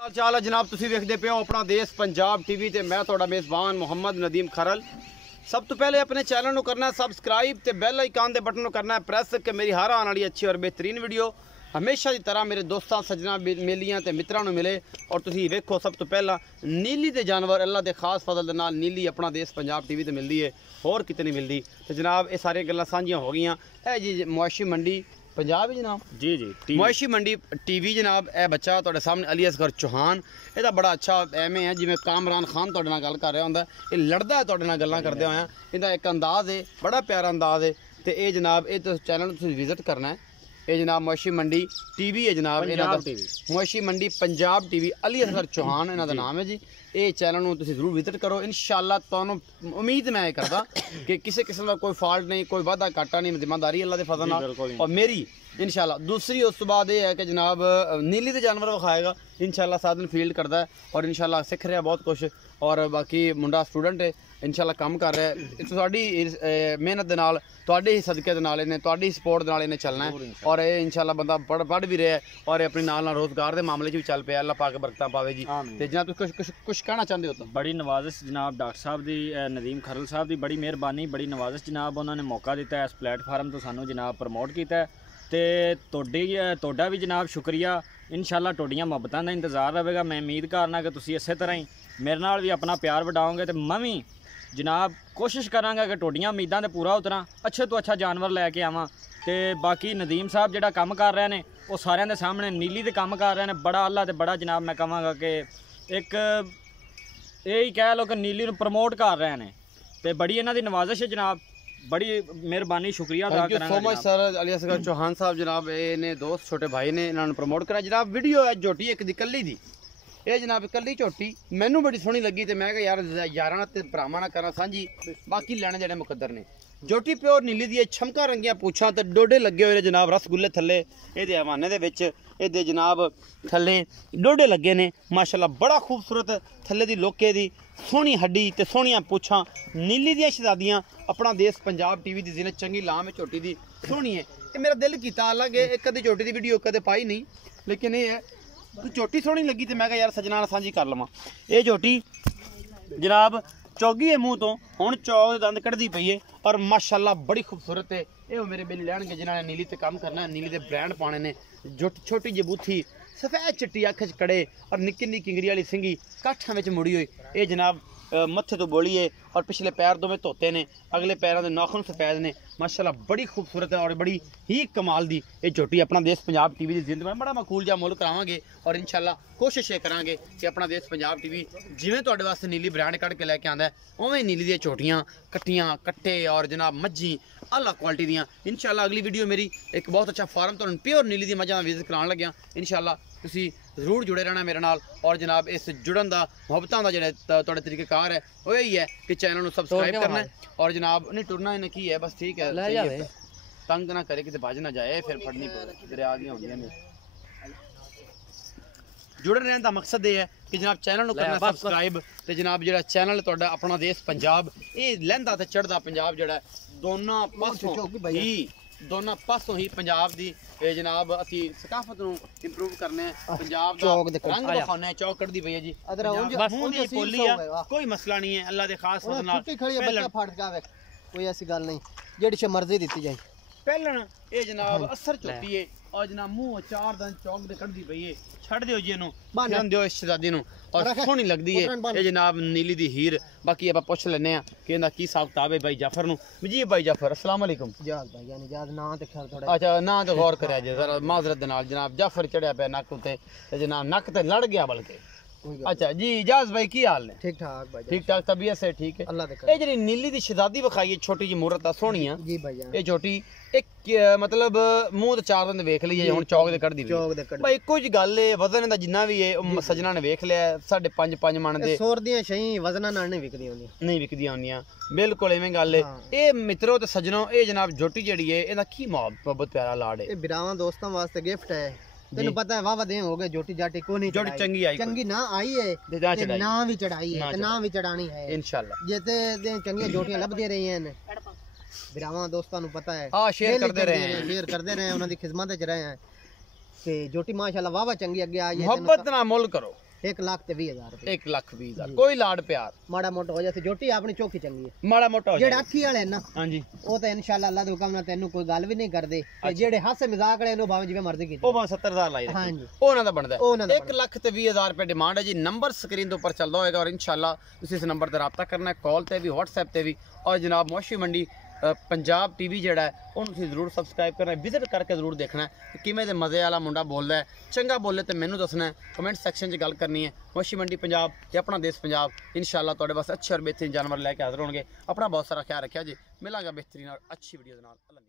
हाल चाल है जनाब, तुसीं वेखदे पे हो अपना देश पंजाब टीवी ते मैं तुहाडा मेज़बान मुहम्मद नदीम खरल। सब तो पहले अपने चैनल को करना है सबसक्राइब ते बेल आइकन के बटन को करना है प्रेस कि मेरी हर आने वाली अच्छी और बेहतरीन वीडियो हमेशा की तरह मेरे दोस्तों सज्जना मेलियां ते मित्रां नूं मिले। और तुसीं वेखो सब तो पहला नीली दे जानवर अल्लाह के खास फजल दे नाल नीली अपना देश पंजाब टीवी ते मिलती है, होर किते नहीं मिलती। तो जनाब ये सारी गल्लां सांझियां हो गईयां। ए जी मुआशी मंडी पंजाब जनाब, जी जी मुआशी मंडी टीवी जनाब। ए बच्चा तुहाडे सामने अली असगर चौहान, ਇਹਦਾ बड़ा अच्छा ਐਵੇਂ है जिवें कामरान खान तुहाडे नाल गल कर रहा हुंदा। ये लड़दा है तुहाडे नाल गल्लां करदे होया। ਇਹਦਾ एक अंदाज़ है, बड़ा प्यारा अंदाज़ है। तो ये जनाब ये तो चैनल तुसीं विजिट करना है। ये जनाब मुआशी मंडी टीवी है जनाब, मुआशी मंडी पंजाब टीवी अली असगर चौहान इन्हां दा नाम है जी। ये चैनल नूं तुसीं जरूर विजिट करो। इंशाअल्लाह तुहानूं उम्मीद मैं ये करदा कि किसी किस्म का कोई फॉल्ट नहीं, कोई वादा घाटा नहीं, जिम्मेदारी अल्लाह दे फजल नाल और मेरी इंशाअल्लाह। दूसरी उस तो बाद ये है कि जनाब नीली दे जानवर विखाएगा इंशाअल्लाह। साधन फील्ड करता है और इंशाअल्लाह सीख रहा बहुत कुछ। और बाकी मुंडा स्टूडेंट है इंशाअल्लाह काम कर रहा है। तुहाडी मेहनत दे नाल, तुहाडे ही सदके दे नाल, इन्हें तुहाडी सपोर्ट दे नाल इन्हें चलना है। और ये इंशाअल्लाह बंदा पढ़ भी रहा है और अपने नाल रोजगार के मामले भी चल पे। अल्लाह पाक बरकतां पावे जी। तो जनाब तुम कुछ कहना चाहते हो? तो बड़ी नवाजिश जनाब डॉक्टर साहब दी, नदीम खरल साहब की बड़ी मेहरबानी, बड़ी नवाजिश जनाब। उन्होंने मौका दिता है इस प्लेटफार्म तो सानू जनाब प्रमोट किया। तो तुहाडा भी जनाब शुक्रिया। इंशाअल्लाह तुहाडियां मुहब्बतां दा इंतज़ार रहेगा। मैं उम्मीद करना कि तुसीं इस तरह ही मेरे नाल भी अपना प्यार वडाओगे। तो मैं भी जनाब कोशिश करांगा कि तुहाडियां उम्मीदां ते पूरा उतरा, अच्छे तो अच्छा जानवर लैके आवां। तो बाकी नदीम साहब जिहड़ा काम कर रहे हैं वो सारिਆਂ ਦੇ सामने नीली दे काम कर रहे हैं बड़ा अल्लाह ते बड़ा जनाब। मैं कहांगा कि एक यही कह लो कि नीली नूं प्रमोट कर रहे हैं। तो बड़ी इन्हां दी नवाजिश है जनाब, बड़ी मेहरबानी, शुक्रिया अदा करांगा so much sir Ali Asghar Chauhan साहब जनाब। इन्हें दोस्त छोटे भाई ने इन्होंने प्रमोट करा जनाब। वीडियो है झोटी एक दी कल्ली दी, ये जनाब कल्ली झोटी मैनू बड़ी सोहनी लगी। तो मैं यार यारां ते भरावां नाल करा सांझी, बाकी लैने जेहड़े मुकद्दर ने। झोटी प्योर नीली दी छमका रंगियां पूछां ते डोडे लगे हुए जनाब रसगुल्ले थल्ले ये हवाने दे विच। ये जनाब थल्ले डोडे लगे ने माशाअल्लाह, बड़ा खूबसूरत थल्ले दी लोके दी सोहनी हड्डी ते सोहनियां पूछां नीली दियां शहजादियां। अपना देश पंजाब टीवी दी जिन्हें चंगी लाम है झोटी दी सोहनी है। ये मेरा दिल कीता, हालांकि एक कदे झोटी दी वीडियो कदे पाई नहीं, लेकिन ये है झोटी सोहनी लगी तो मैं कहा यार सजना सांझी कर लवां। ये झोटी जनाब चौगी है मूँह तो हुण चौग दंद कढ़दी पई है और माशाअल्लाह बड़ी खूबसूरत है। ये मेरे बिल लैणगे जिन्होंने नीली ते काम करना है, नीली दे ब्रांड पाने ने। छोटी जी बूथी सफेद चिट्टी अख च कड़े और निक्की निक्की किंगरी वाली सिंगी काठां विच मुड़ी हुई। ये जनाब मत्थे तो बोली है और पिछले पैर दोवें धोते ने, अगले पैरों के नाखून सफेद ने माशाअल्लाह। बड़ी खूबसूरत है और बड़ी ही कमाल दी ये झोटी अपना देश पंजाब टीवी की जिंद में बड़ा मकूल जा मुल करावांगे। और इंशाअल्लाह कोशिश ये करांगे कि अपना देश पंजाब टीवी जिवें तुहाडे वास्ते नीली ब्रांड कढ़ के लैके आंदा है उवें नीली दी झोटियां कट्टियां कट्टे और जनाब मज्जी आला क्वालिटी दियां। इंशाअल्लाह अगली वीडियो मेरी एक बहुत अच्छा फार्म तुहानूं प्योर नीली दी मझां विजिट कराउण लग्या। इंशाअल्लाह तुसीं जरूर जुड़े रहना मेरे नाल। और जनाब इस जुड़न का मुहब्बतां दा जेहड़ा तुहाडे तरीकेकार है वो यही है कि चैनल को सबसक्राइब करना है और जनाब नहीं टुरना इन्हें की है बस, ठीक है। तंग ना करे कि भज ना जाए फिर फड़नी पवे दरिया गई होंदियां ने। जुड़े रहने का मकसद ये है कि जनाब चैनल को करना सबसक्राइब। तो जनाब जो चैनल तुहाडा अपना देश पंजाब ये लहंदा ते चढ़दा पंजाब जोड़ा दोनों पासों ही पंजाब दी जनाब असी सकाफत नूं इंप्रूव करने पंजाब दा रंग दिखाने। चौक कढ़दी पई है जी, कोई मसला नहीं है अल्लाह दे खास फजल नाल। कोई ऐसी गल नहीं जेड़ी मर्जी दी जाए। पहलन ये जनाब असर चोटी है और जनाब मुंह चार दिन चौक दे कढ़दी पई है। छड़ दियो जी इनू बन दियो इस शहजादी नूं और सोहनी लगदी है ये जनाब नीली दी हीर। बाकी आप पुछ लेने आ कि इहदा की हिसाब किताब है भाई जाफर नूं। जी भाई जाफर अस्सलाम वालेकुम। जाद भाई यानी जाद ना ते खैर थोड़ा अच्छा ना तो गौर करिया जी जरा माजरत दे नाल। जनाब जाफर चढ़िया पे नक उते ते जनाब नक ते लड़ गया बल्कि। अच्छा जी इजाज भाई की हाल ने? ठीक ठाक भाई, ठीक ठाक तबीयत से ठीक है अल्लाह दे। ये जी नीली दी शहजादी विखाई है छोटी जी मूरत आ सोहणिया जी भाई। ये छोटी एक मतलब मुंह ते चार दिन वेख ली है हुण चौक दे कढ़दी भाई कुछ गल है वजन दा जिन्ना भी है सजना ने वेख लिया 5.5 मन दे सोर दियां शई वजना नाल नहीं विकदी होंदियां बिल्कुल इवें गल है। ये मित्रों ते सजनों ये जनाब झोटी जेहड़ी है इहदा की मोहब्बत प्यारा लाड है। ये बिरावां दोस्तां वास्ते गिफ्ट है। तेन पता है वाह दिन हो गए झोटी जाटी को नहीं झोटी चंगी ना आई है ना भी चढ़ाई है ना भी चढ़ानी है इंशाल्लाह। जेते चंगी झोटियां लभदी रही हैं बिरावां दोस्तां नूं पता है। हां शेयर करते रहे उन्हां दी खिदमत च रहे हैं। ते झोटी माशाल्लाह वाह चंगी अगे आई है। मोहब्बत ना मुल करो 1,20,000 रुपए 1,20,000 कोई लाड प्यार माड़ा मोटा हो जाए जोटी अपनी चौकी चंगी है माड़ा मोटा हो जेड़े जाए अखी वाले ना हाँ जी वो तो इंशाल्लाह अल्लाह दे हुक्म नाल तेनू कोई गल भी नहीं करदे ते जेड़े हासे मजाक वाले नु भाਵੇਂ जिवें मर्जी कीते ਉਹ ਭਾਵੇਂ 70,000 ਲਾਈ हाँ ਰੱਖੀ जी ਉਹ ਉਹਨਾਂ ਦਾ ਬਣਦਾ ਉਹ ਉਹਨਾਂ ਦਾ 1,20,000 ਰੁਪਏ ਡਿਮਾਂਡ ਹੈ ਜੀ ਨੰਬਰ ਸਕਰੀਨ ਦੇ ਉੱਪਰ ਚੱਲਦਾ ਹੋਏਗਾ ਔਰ ਇਨਸ਼ਾਅੱਲਾ ਤੁਸੀਂ ਇਸ ਨੰਬਰ ਤੇ ਰਾਬਤਾ ਕਰਨਾ ਹੈ ਕਾਲ ਤੇ ਵੀ WhatsApp ਤੇ ਵੀ ਔਰ ਜਨਾਬ ਮੋਸ਼ੀ ਮੰਡੀ ਪੰਜਾਬ ਟੀਵੀ ਜਿਹੜਾ ਹੈ ਉਹਨੂੰ ਤੁਸੀਂ ਜ਼ਰੂਰ ਸਬਸਕ੍ਰਾਈਬ ਕਰਨਾ ਹੈ ਵਿਜ਼ਿਟ ਕਰਕੇ ਜ਼ਰੂਰ ਦੇਖਣਾ ਹੈ ਕਿ ਕਿਵੇਂ ਦੇ ਮਜ਼ੇ ਵਾਲਾ ਮੁੰਡਾ ਬੋਲਦਾ ਹੈ ਚੰਗਾ ਬੋਲੇ ਤੇ ਮੈਨੂੰ ਦੱਸਣਾ ਹੈ ਕਮੈਂਟ ਸੈਕਸ਼ਨ 'ਚ ਗੱਲ ਕਰਨੀ ਹੈ ਮੋਸ਼ੀ ਮੰਡੀ ਪੰਜਾਬ ਤੇ ਆਪਣਾ ਦੇਸ਼ ਪੰਜਾਬ ਇਨਸ਼ਾਅੱਲਾ ਤੁਹਾਡੇ ਵਾਸਤੇ ਅੱਛੇ ਔਰ ਬਿਹਤਰੀਨ ਜਾਨਵਰ ਲੈ ਕੇ ਹਾਜ਼ਰ ਹੋਣਗੇ ਆਪਣਾ ਬਹੁਤ ਸਾਰਾ ਖਿਆਲ ਰੱਖਿਆ ਜੀ ਮਿਲਾਂਗਾ ਬਿਹਤਰੀਨ ਔਰ ਅੱਛੀ ਵੀਡੀਓ ਦੇ ਨਾਲ ਅੱਲਾ